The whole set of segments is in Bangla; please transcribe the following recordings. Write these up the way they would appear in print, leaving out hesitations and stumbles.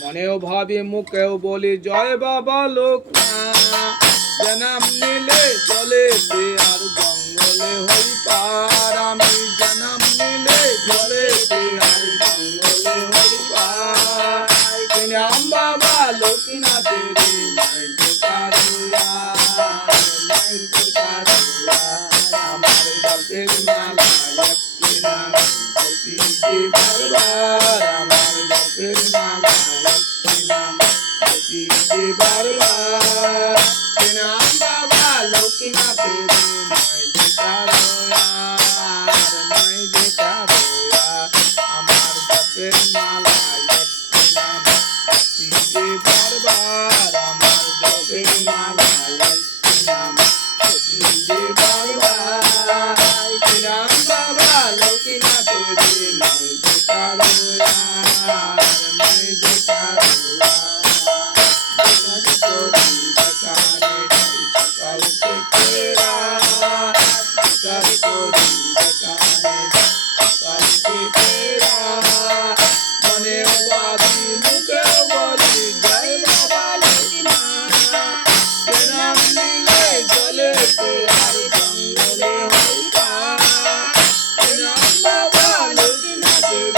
মনেও ভাবি মুখেও বলি জয় বাবা লোকনাথ। জনম নিলে চলেতে আর জঙ্গলে হই পার, আমি জনম নিলে চলেতে আর জঙ্গলে হই পার। তিনি বাবা লোকনাথের নাই তো কারুয়া, নাই তো কারুয়া। আমার জপের মালা একটি নাম জপি যে বারবার, আমার জপের মালা একটি নাম জপি যে বারবার। তিনি বাবা লোকনাথের নাই যে কারুয়া, নাই যে কারুয়া। আমার জপের মালা একটি নাম জপি যে বারবার, আমার জপের মালা একটি নাম জপি যে বারবার। রাম বাবা লোকনাথের নাই যে কারুয়া, নাই যে কারুয়া। দেখানে যাই সকাল থেকে রাত, করি দেখানে যাই সকাল থেকে রাত। মনে ভাবি মুখে বলি জয় বাবা লোকনাথ। জনম নিলে চলেতে আর জঙ্গলে হই পার, জনম বাবা লোকনাথের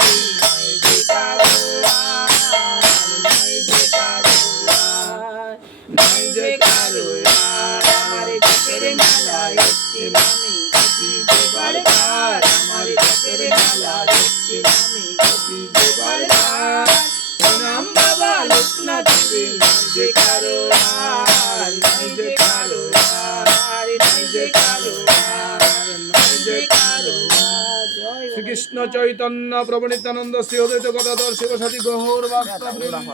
নাই যে কারুয়া, নাই যে কারুয়া, নাই যে কারুয়া। আমার জপের মালা একটি নামে জপি যে বারবার, আমার জপের মালা একটি নামে জপি যে বারবার। জনম বাবা লোকনাথের নাই যে কারুয়া, নাই যে কারুয়া, নাই যে কারুয়া, নাই যে কারুয়া। শ্রীকৃষ্ণ চৈতন্য প্রভু নিত্যানন্দ শ্রী অদ্বৈত গদাধর শিবসাদী গৌর ভক্তবৃন্দ।